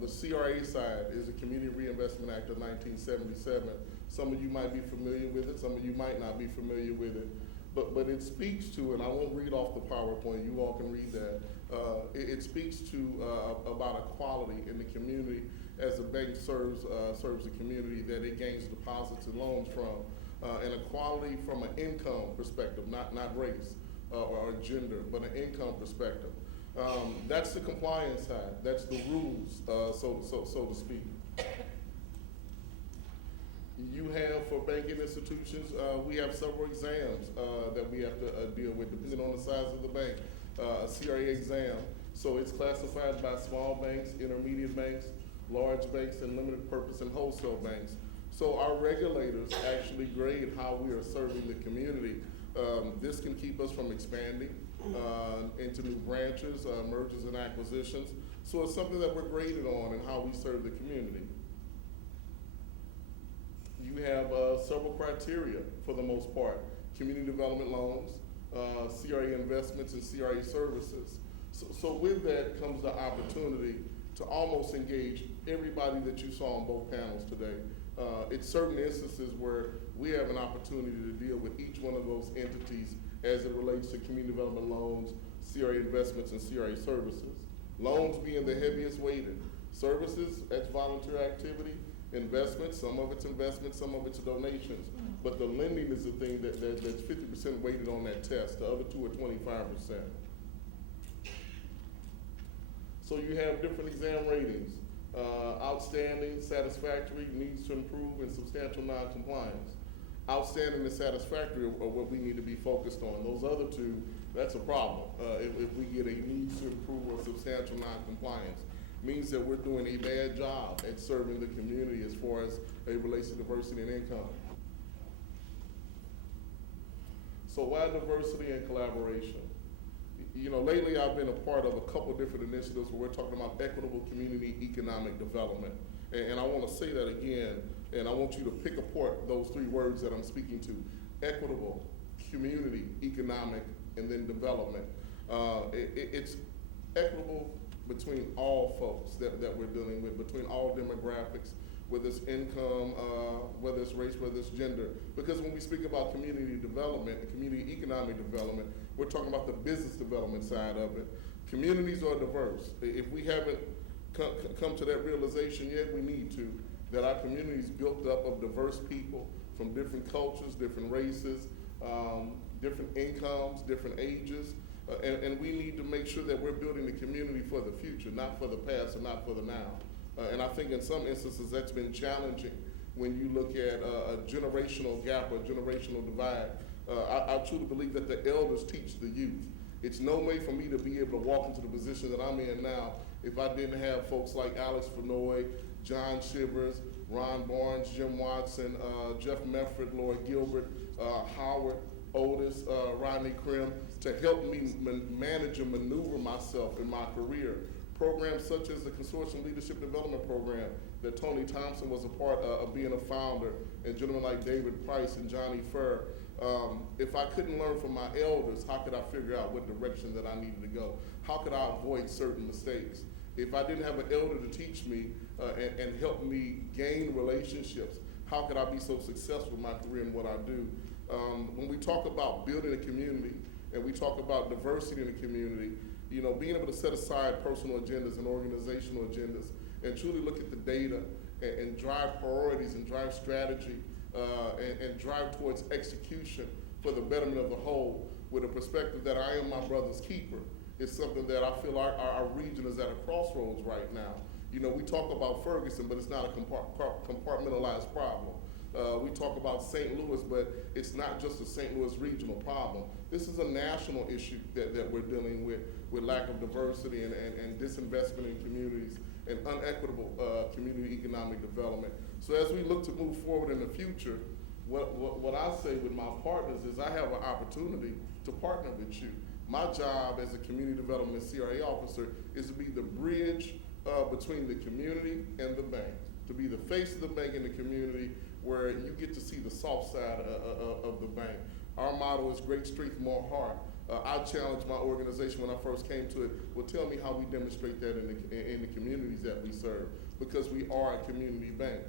The CRA side is the Community Reinvestment Act of 1977. Some of you might be familiar with it, some of you might not be familiar with it. But it speaks to, and I won't read off the PowerPoint, you all can read that. It speaks to about equality in the community as the bank serves the community that it gains deposits and loans from. And equality from an income perspective, not race or gender, but an income perspective. That's the compliance side. That's the rules, so to speak. You have, for banking institutions, we have several exams that we have to deal with, depending on the size of the bank. A CRA exam, so it's classified by small banks, intermediate banks, large banks, and limited purpose and wholesale banks. So our regulators actually grade how we are serving the community. This can keep us from expanding into new branches, mergers and acquisitions. So it's something that we're graded on and how we serve the community. You have several criteria for the most part: community development loans, CRA investments, and CRA services. So with that comes the opportunity to almost engage everybody that you saw on both panels today. It's certain instances where we have an opportunity to deal with each one of those entities as it relates to community development loans, CRA investments, and CRA services. Loans being the heaviest weighted. Services, that's volunteer activity. Investments, some of it's investments, some of it's donations. But the lending is the thing that's 50% weighted on that test. The other two are 25%. So you have different exam ratings. Outstanding, satisfactory, needs to improve, and substantial non-compliance. Outstanding and satisfactory are what we need to be focused on. Those other two, that's a problem. If we get a needs to improve or substantial non-compliance, means that we're doing a bad job at serving the community as far as it relates to diversity and income. So why diversity and collaboration? You know, lately I've been a part of a couple different initiatives where we're talking about equitable community economic development. And I want to say that again, and I want you to pick apart those three words that I'm speaking to: equitable, community, economic, and then development. It's equitable between all folks that we're dealing with, between all demographics, whether it's income, whether it's race, whether it's gender. Because when we speak about community development and community economic development, we're talking about the business development side of it. Communities are diverse. If we haven't come to that realization yet, we need to, that our community is built up of diverse people from different cultures, different races, different incomes, different ages. And we need to make sure that we're building the community for the future, not for the past and not for the now. And I think in some instances that's been challenging when you look at a generational gap or generational divide. I truly believe that the elders teach the youth. It's no way for me to be able to walk into the position that I'm in now if I didn't have folks like Alex Fenoy, John Shivers, Ron Barnes, Jim Watson, Jeff Mefford, Lloyd Gilbert, Howard, Otis, Rodney Krim, to help me manage and maneuver myself in my career. Programs such as the Consortium Leadership Development Program that Tony Thompson was a part of being a founder, and gentlemen like David Price and Johnny Furr. If I couldn't learn from my elders, how could I figure out what direction that I needed to go? How could I avoid certain mistakes? If I didn't have an elder to teach me and help me gain relationships, how could I be so successful in my career and what I do? When we talk about building a community and we talk about diversity in the community, you know, being able to set aside personal agendas and organizational agendas and truly look at the data and drive priorities and drive strategy and drive towards execution for the betterment of the whole with a perspective that I am my brother's keeper is something that I feel our region is at a crossroads right now. You know, we talk about Ferguson, but it's not a compartmentalized problem. We talk about St. Louis, but it's not just a St. Louis regional problem. This is a national issue that we're dealing with lack of diversity and disinvestment in communities and unequitable community economic development. So as we look to move forward in the future, what I say with my partners is I have an opportunity to partner with you. My job as a community development CRA officer is to be the bridge between the community and the bank, to be the face of the bank in the community where you get to see the soft side of the bank. Our motto is great strength, more heart. I challenged my organization when I first came to it, well, tell me how we demonstrate that in the communities that we serve, because we are a community bank.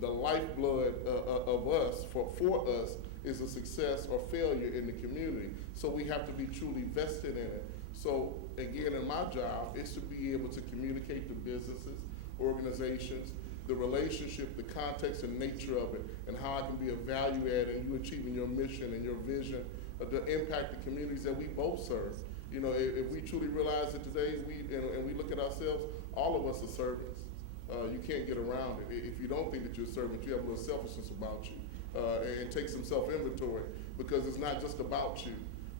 The lifeblood of us, for us, is a success or failure in the community. So we have to be truly vested in it. So again, in my job, is to be able to communicate to businesses, organizations, the relationship, the context and nature of it, and how I can be a value add in you achieving your mission and your vision to impact the communities that we both serve. You know, if we truly realize that today and we look at ourselves, all of us are servants. You can't get around it. If you don't think that you're a servant, you have a little selfishness about you, and take some self-inventory, because it's not just about you.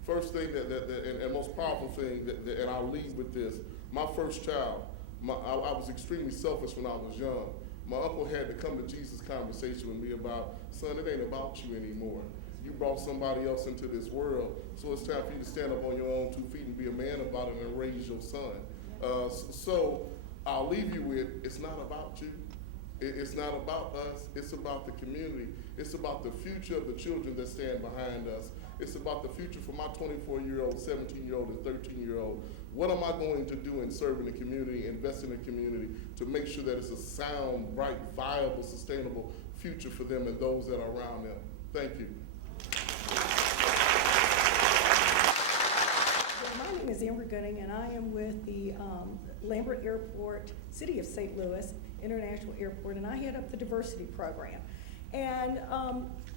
First thing and most powerful thing and I'll leave with this, my first child, I was extremely selfish when I was young. My uncle had to come to Jesus conversation with me about, son, it ain't about you anymore. You brought somebody else into this world, so it's time for you to stand up on your own 2 feet and be a man about it and raise your son. So I'll leave you with, it's not about you. It's not about us. It's about the community. It's about the future of the children that stand behind us. It's about the future for my 24-year-old, 17-year-old, and 13-year-old. What am I going to do in serving the community, invest in the community to make sure that it's a sound, bright, viable, sustainable future for them and those that are around them? Thank you. My name is Amber Gooding, and I am with the Lambert Airport, City of St. Louis International Airport, and I head up the diversity program. And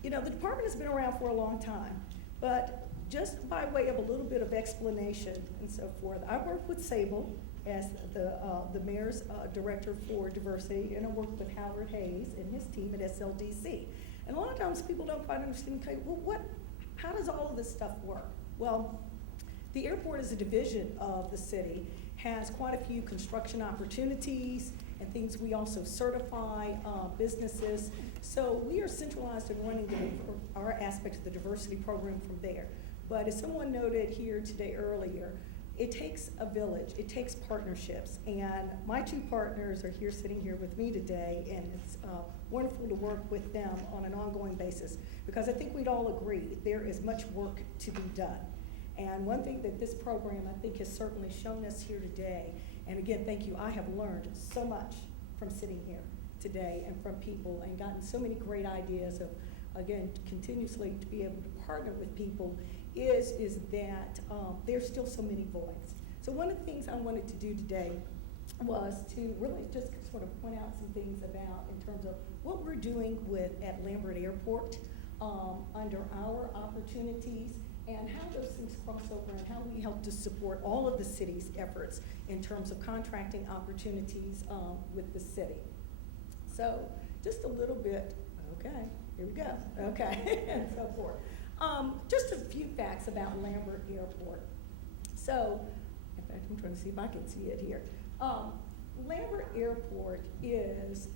you know, the department has been around for a long time, but just by way of a little bit of explanation and so forth, I work with Sable as the mayor's director for diversity, and I work with Howard Hayes and his team at SLDC. And a lot of times people don't quite understand, okay, well, how does all of this stuff work? Well, the airport is a division of the city, has quite a few construction opportunities and things. We also certify businesses. So we are centralized in running our aspect of the diversity program from there. But as someone noted here today earlier, it takes a village, it takes partnerships. And my 2 partners are here sitting here with me today, and it's wonderful to work with them on an ongoing basis, because I think we'd all agree there is much work to be done. And one thing that this program, I think, has certainly shown us here today, and again, thank you, I have learned so much from sitting here today and from people, and gotten so many great ideas of, again, continuously to be able to partner with people, is that there's still so many voids. So one of the things I wanted to do today was to really just sort of point out some things about, in terms of what we're doing at Lambert Airport under our opportunities, and how those things cross over and how we help to support all of the city's efforts in terms of contracting opportunities with the city. So just a little bit, okay, here we go, okay, and so forth. Just a few facts about Lambert Airport. So, in fact, I'm trying to see if I can see it here. Lambert Airport is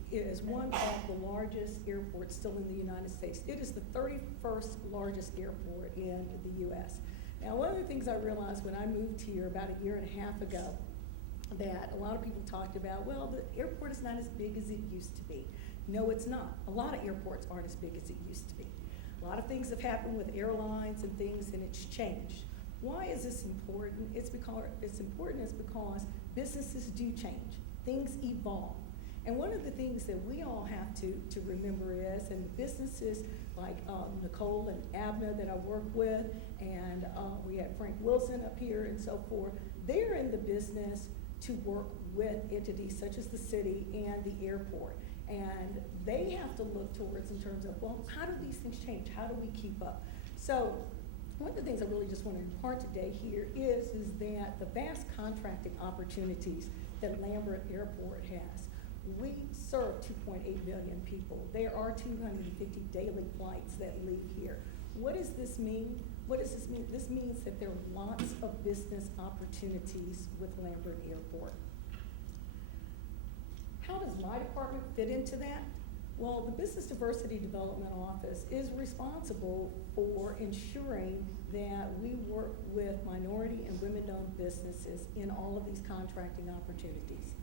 one of the largest airports still in the United States. It is the 31st largest airport in the U.S. Now, one of the things I realized when I moved here about a year and a half ago, that a lot of people talked about, well, the airport is not as big as it used to be. No, it's not. A lot of airports aren't as big as it used to be. A lot of things have happened with airlines and things, and it's changed. Why is this important? It's important because businesses do change. Things evolve. And one of the things that we all have to remember is, and the businesses like Nicole and Abner that I work with, and we had Frank Wilson up here and so forth, they're in the business to work with entities such as the city and the airport. And they have to look towards in terms of, well, how do these things change? How do we keep up? So one of the things I really just want to impart today here is that the vast contracting opportunities that Lambert Airport has. We serve 2.8 million people. There are 250 daily flights that leave here. What does this mean? What does this mean? This means that there are lots of business opportunities with Lambert Airport. How does my department fit into that? Well, the Business Diversity Development Office is responsible for ensuring that we work with minority and women-owned businesses in all of these contracting opportunities.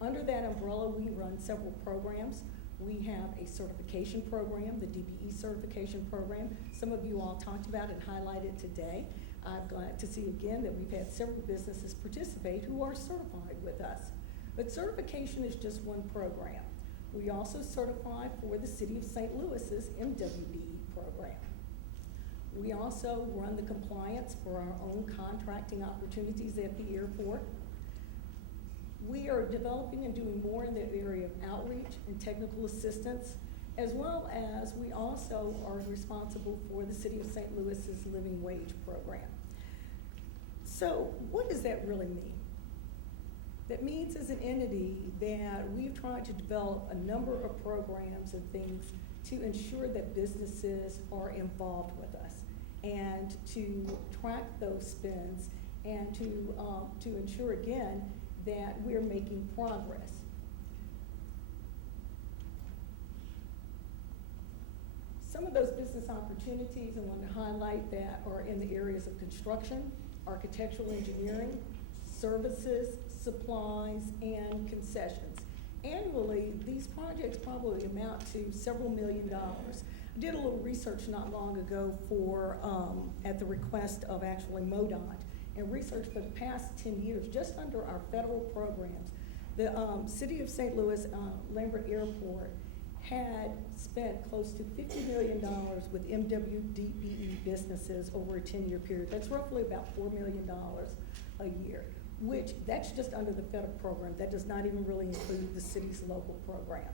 Under that umbrella, we run several programs. We have a certification program, the DBE certification program. Some of you all talked about and highlighted today. I'm glad to see again that we've had several businesses participate who are certified with us. But certification is just one program. We also certify for the City of St. Louis's MWBE program. We also run the compliance for our own contracting opportunities at the airport. We are developing and doing more in the area of outreach and technical assistance, as well as we also are responsible for the City of St. Louis's living wage program. So what does that really mean? That means as an entity that we've tried to develop a number of programs and things to ensure that businesses are involved with us and to track those spends and to ensure again that we're making progress. Some of those business opportunities I want to highlight that are in the areas of construction, architectural engineering, services, supplies, and concessions. Annually, these projects probably amount to several $1 million. I did a little research not long ago for, at the request of actually MoDOT, and research for the past 10 years, just under our federal programs. The City of St. Louis Lambert Airport had spent close to $50 million with MWDBE businesses over a 10-year period. That's roughly about $4 million a year, which that's just under the federal program. That does not even really include the city's local program.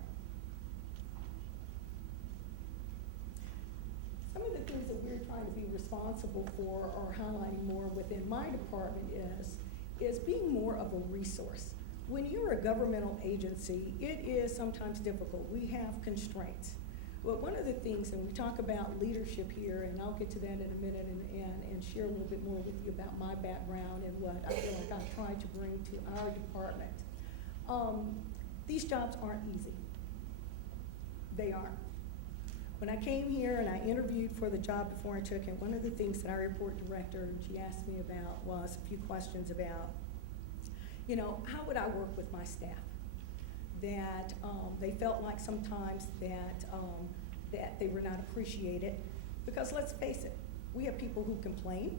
Some of the things that we're trying to be responsible for or highlighting more within my department is being more of a resource. When you're a governmental agency, it is sometimes difficult. We have constraints. But one of the things, and we talk about leadership here, and I'll get to that in a minute and share a little bit more with you about my background and what I feel like I've tried to bring to our department. These jobs aren't easy. They aren't. When I came here and I interviewed for the job before I took it, one of the things that our airport director, and she asked me about, was a few questions about, you know, how would I work with my staff? That they felt like sometimes that they were not appreciated, because let's face it, we have people who complain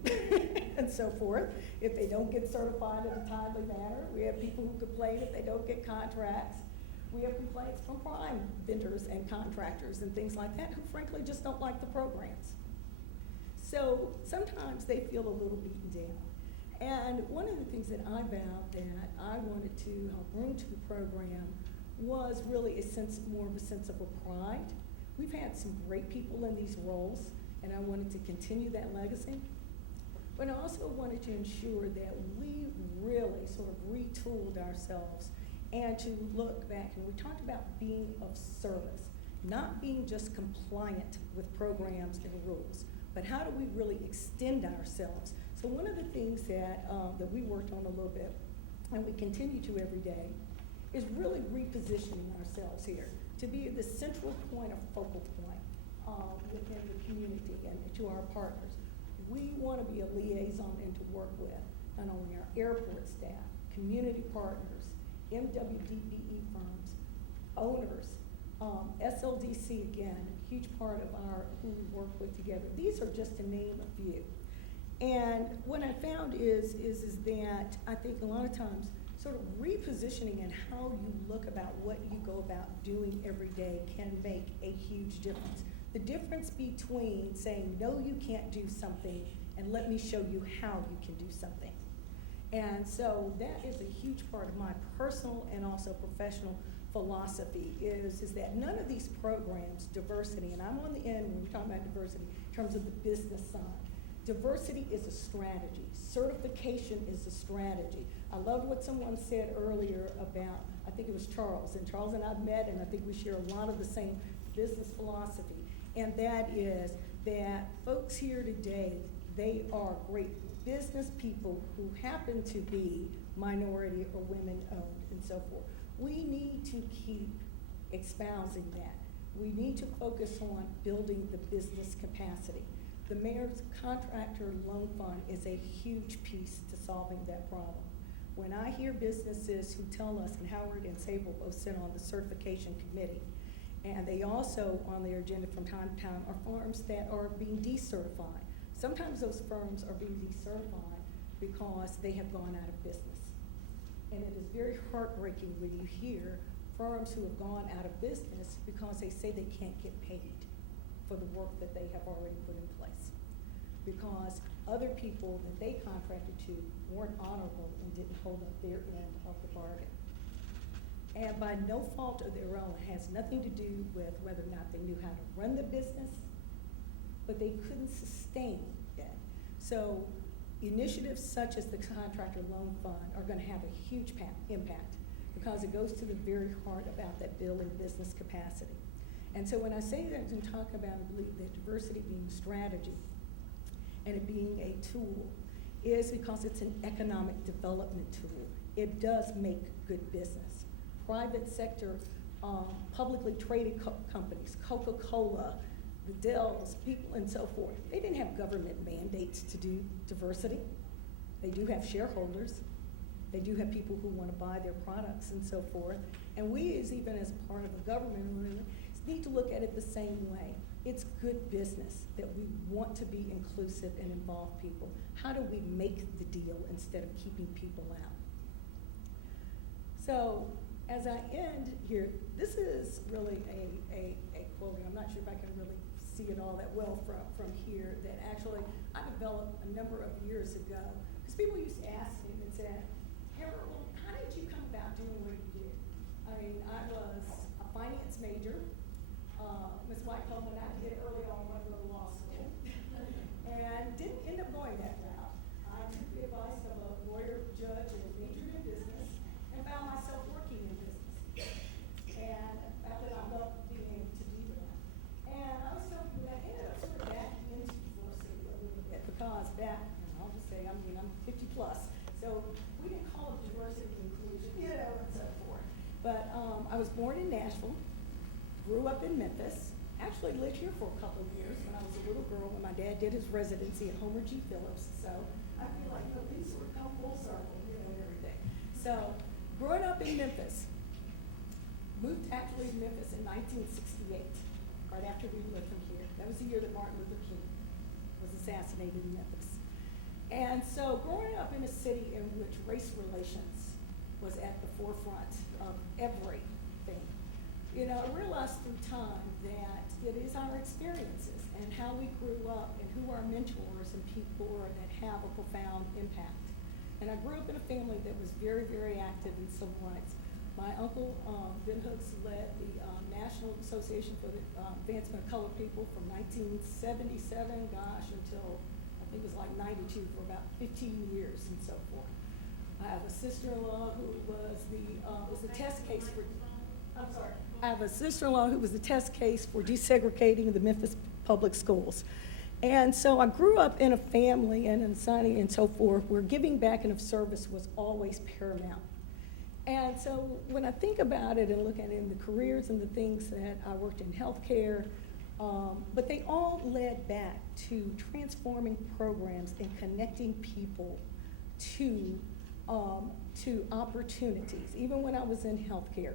and so forth if they don't get certified in a timely manner. We have people who complain if they don't get contracts. We have complaints from prime vendors and contractors and things like that who frankly just don't like the programs. So sometimes they feel a little beaten down. And one of the things that I vowed that I wanted to help bring to the program was really more of a sense of a pride. We've had some great people in these roles, and I wanted to continue that legacy. but I also wanted to ensure that we really sort of retooled ourselves and to look back, and we talked about being of service, not being just compliant with programs and rules, but how do we really extend ourselves? So one of the things that we worked on a little bit, and we continue to every day, is really repositioning ourselves here to be the central point or focal point within the community and to our partners. We want to be a liaison and to work with not only our airport staff, community partners, MWDBE firms, owners, SLDC again, a huge part of our who we work with together. These are just to name a few. And what I found is that I think a lot of times sort of repositioning and how you look about what you go about doing every day can make a huge difference. The difference between saying, no, you can't do something, and let me show you how you can do something. And so that is a huge part of my personal and also professional philosophy is that none of these programs, diversity, and I'm on the end when we're talking about diversity in terms of the business side. Diversity is a strategy. Certification is a strategy. I love what someone said earlier about, I think it was Charles, and Charles and I've met, and I think we share a lot of the same business philosophy, and that is that folks here today, they are great business people who happen to be minority or women-owned and so forth. We need to keep espousing that. We need to focus on building the business capacity. The mayor's contractor loan fund is a huge piece to solving that problem. When I hear businesses who tell us, and Howard and Sable both sit on the certification committee, and they also on their agenda from time to time are firms that are being decertified. Sometimes those firms are being decertified because they have gone out of business. And it is very heartbreaking when you hear firms who have gone out of business because they say they can't get paid for the work that they have already put in place. Because other people that they contracted to weren't honorable and didn't hold up their end of the bargain. And by no fault of their own, it has nothing to do with whether or not they knew how to run the business, but they couldn't sustain it. So initiatives such as the Contractor Loan Fund are going to have a huge impact because it goes to the very heart about that building business capacity. And so when I say that and talk about and believe that diversity being a strategy and it being a tool is because it's an economic development tool. It does make good business. Private sector, publicly traded companies, Coca-Cola, the Dells, people and so forth, they didn't have government mandates to do diversity. They do have shareholders. They do have people who want to buy their products and so forth. And we, even as part of a government, need to look at it the same way. It's good business that we want to be inclusive and involve people. How do we make the deal instead of keeping people out? So as I end here, this is really a quote. I'm not sure if I can really see it all that well from here, that actually I developed a number of years ago. Because people used to ask me and say, Harold, how did you come about doing what you did? I mean, I was a finance major. Ms. White told me not to get early on when I go to law school. And didn't end up going that route. I took the advice of a lawyer, judge, and majored in business, and found myself working in business. And found that I loved being able to do that. And I was telling you that I ended up sort of backing into diversity a little bit because that, and I'll just say, I'm 50 plus, so we didn't call it diversity and inclusion, and so forth. But I was born in Nashville, grew up in Memphis, actually lived here for a couple of years when I was a little girl when my dad did his residency at Homer G. Phillips. So I feel like these sort of come full circle, and everything. So growing up in Memphis, moved actually to Memphis in 1968, right after we moved from here. That was the year that Martin Luther King was assassinated in Memphis. And so growing up in a city in which race relations was at the forefront of everything, I realized through time that it is our experiences and how we grew up and who our mentors and people are that have a profound impact. And I grew up in a family that was very, very active in civil rights. My uncle, Ben Hooks, led the National Association for the Advancement of Colored People from 1977, until I think it was like 92 for about 15 years and so forth. I have a sister-in-law who was the test case for, I'm sorry. I have a sister-in-law who was the test case for desegregating the Memphis public schools. And so I grew up in a family and in society and so forth where giving back and of service was always paramount. And so when I think about it and look at it in the careers and the things that I worked in healthcare, but they all led back to transforming programs and connecting people to opportunities, even when I was in healthcare.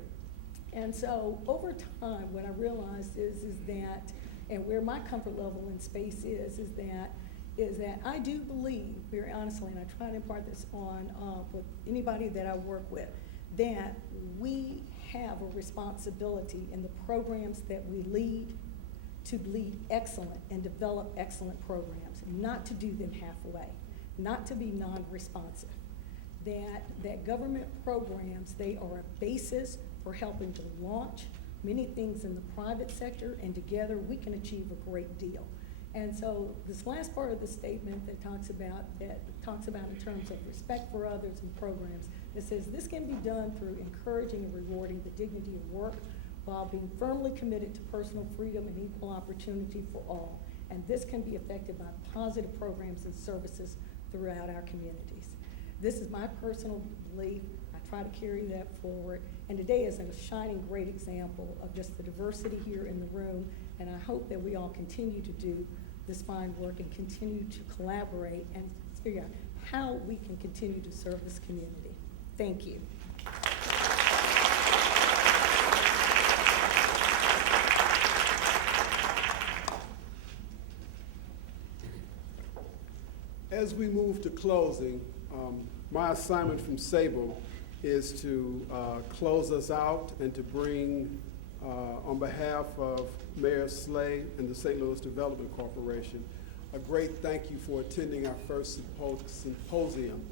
And so over time, what I realized is that, and where my comfort level in space is that I do believe, very honestly, and I try to impart this on with anybody that I work with, that we have a responsibility in the programs that we lead to lead excellent and develop excellent programs, not to do them halfway, not to be non-responsive. That government programs, they are a basis for helping to launch many things in the private sector, and together we can achieve a great deal. And so this last part of the statement that talks about in terms of respect for others and programs, it says this can be done through encouraging and rewarding the dignity of work while being firmly committed to personal freedom and equal opportunity for all. And this can be affected by positive programs and services throughout our communities. This is my personal belief. I try to carry that forward. And today is a shining great example of just the diversity here in the room. And I hope that we all continue to do this fine work and continue to collaborate and figure out how we can continue to serve this community. Thank you. As we move to closing, my assignment from Sable is to close us out and to bring, on behalf of Mayor Slay and the St. Louis Development Corporation, a great thank you for attending our first symposium.